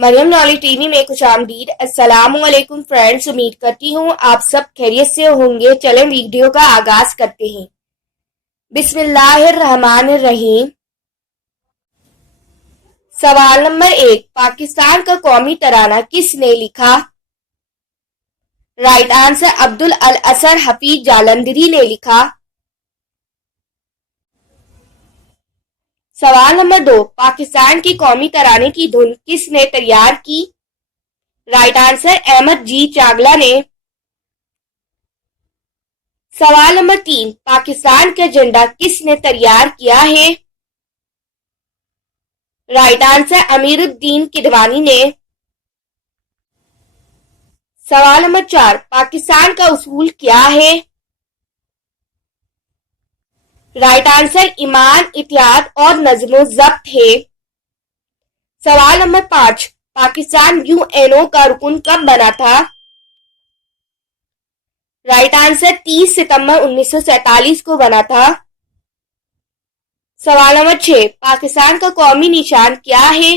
Maryam knowledge TV में कुछ आमदीद। अस्सलामुअलैकुम फ्रेंड्स, उम्मीद करती हूँ आप सब खैरियत से होंगे। चलें वीडियो का आगाज करते हैं। बिस्मिल्लाहिर्रहमानिर्रहीम। सवाल नंबर 1, पाकिस्तान का कौमी तराना किसने लिखा? राइट आंसर अब्दुल अल असर हफीज जालंधरी ने लिखा। सवाल नंबर 2, पाकिस्तान की कौमी तराने की धुन किसने तैयार की? राइट आंसर अहमद जी चागला ने। सवाल नंबर 3, पाकिस्तान का झंडा किसने तैयार किया है? राइट आंसर अमीरुद्दीन किदवानी ने। सवाल नंबर 4, पाकिस्तान का उसूल क्या है? राइट आंसर ईमान, इत्तेहाद और नज़्म ज़ब्त है। सवाल नंबर 5, पाकिस्तान यूएनओ का रुकन कब बना था? राइट आंसर 30 सितंबर 1947 को बना था। सवाल नंबर 6, पाकिस्तान का कौमी निशान क्या है?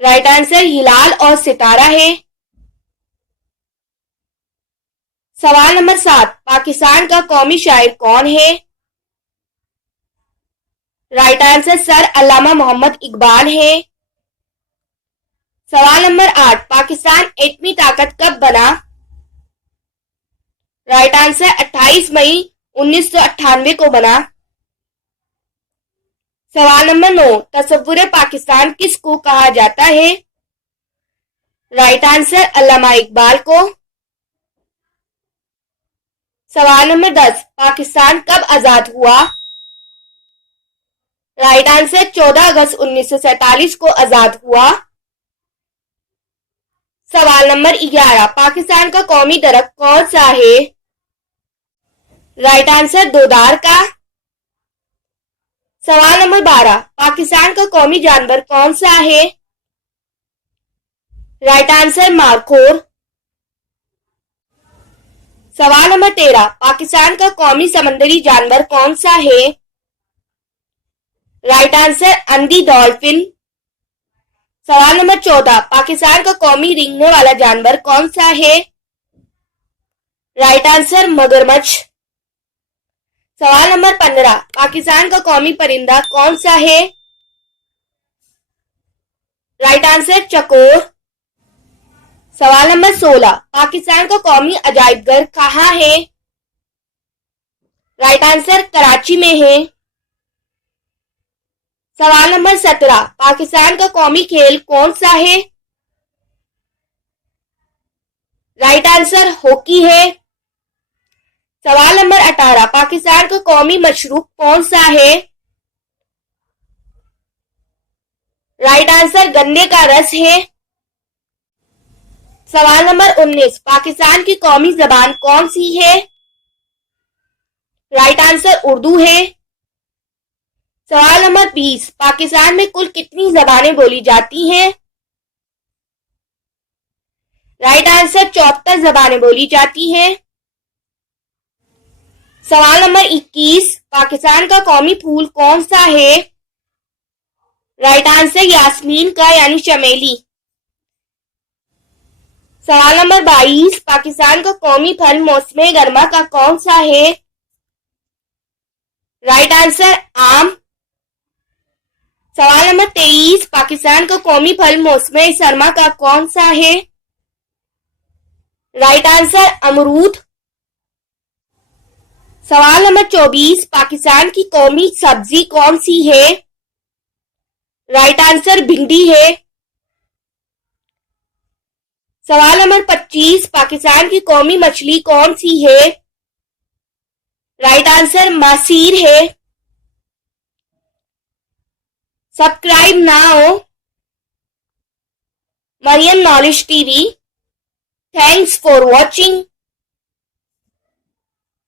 राइट आंसर हिलाल और सितारा है। सवाल नंबर 7, पाकिस्तान का कौमी शायर कौन है? राइट आंसर सर अल्लामा मोहम्मद इकबाल है। सवाल नंबर 8, पाकिस्तान एटमी ताकत कब बना? राइट आंसर 28 मई 1998 को बना। सवाल नंबर 9, तसव्वुर पाकिस्तान किसको कहा जाता है? राइट आंसर अल्लामा इकबाल को। सवाल नंबर 10, पाकिस्तान कब आजाद हुआ? राइट आंसर 14 अगस्त 1947 को आजाद हुआ। सवाल नंबर 11, पाकिस्तान का कौमी दरख्त कौन सा है? राइट आंसर देवदार का। सवाल नंबर 12, पाकिस्तान का कौमी जानवर कौन सा है? Right answer markhor. सवाल नंबर 13, पाकिस्तान का कौमी समंदरी जानवर कौन सा है? राइट आंसर अंधी डॉल्फिन। सवाल नंबर 14, पाकिस्तान का कौमी रेंगने वाला जानवर कौन सा है? राइट आंसर मगरमच्छ। सवाल नंबर 15, पाकिस्तान का कौमी परिंदा कौन सा है? राइट आंसर चकोर। सवाल नंबर 16, पाकिस्तान का कौमी अजायबघर कहाँ है? राइट आंसर कराची में है। सवाल नंबर 17, पाकिस्तान का कौमी खेल कौन सा है? राइट आंसर हॉकी है। सवाल नंबर 18, पाकिस्तान का कौमी मशरूब कौन सा है? राइट आंसर गन्ने का रस है। सवाल नंबर 19, पाकिस्तान की कौमी जबान कौन सी है? राइट आंसर उर्दू है। सवाल नंबर 20, पाकिस्तान में कुल कितनी जबानें बोली जाती हैं? राइट आंसर 74 जबानें बोली जाती हैं। सवाल नंबर 21, पाकिस्तान का कौमी फूल कौन सा है? राइट आंसर यास्मीन का यानी चमेली। सवाल नंबर 22, पाकिस्तान का कौमी फल मौसम गर्मा का कौन सा है? राइट आंसर आम। सवाल नंबर 23, पाकिस्तान का कौमी फल मौसम सरमा का कौन सा है? राइट आंसर अमरूद। सवाल नंबर 24, पाकिस्तान की कौमी सब्जी कौन सी है? राइट आंसर भिंडी है। सवाल नंबर 25, पाकिस्तान की कौमी मछली कौन सी है? राइट आंसर मासीर है। Subscribe now Mariam knowledge TV. Thanks for watching.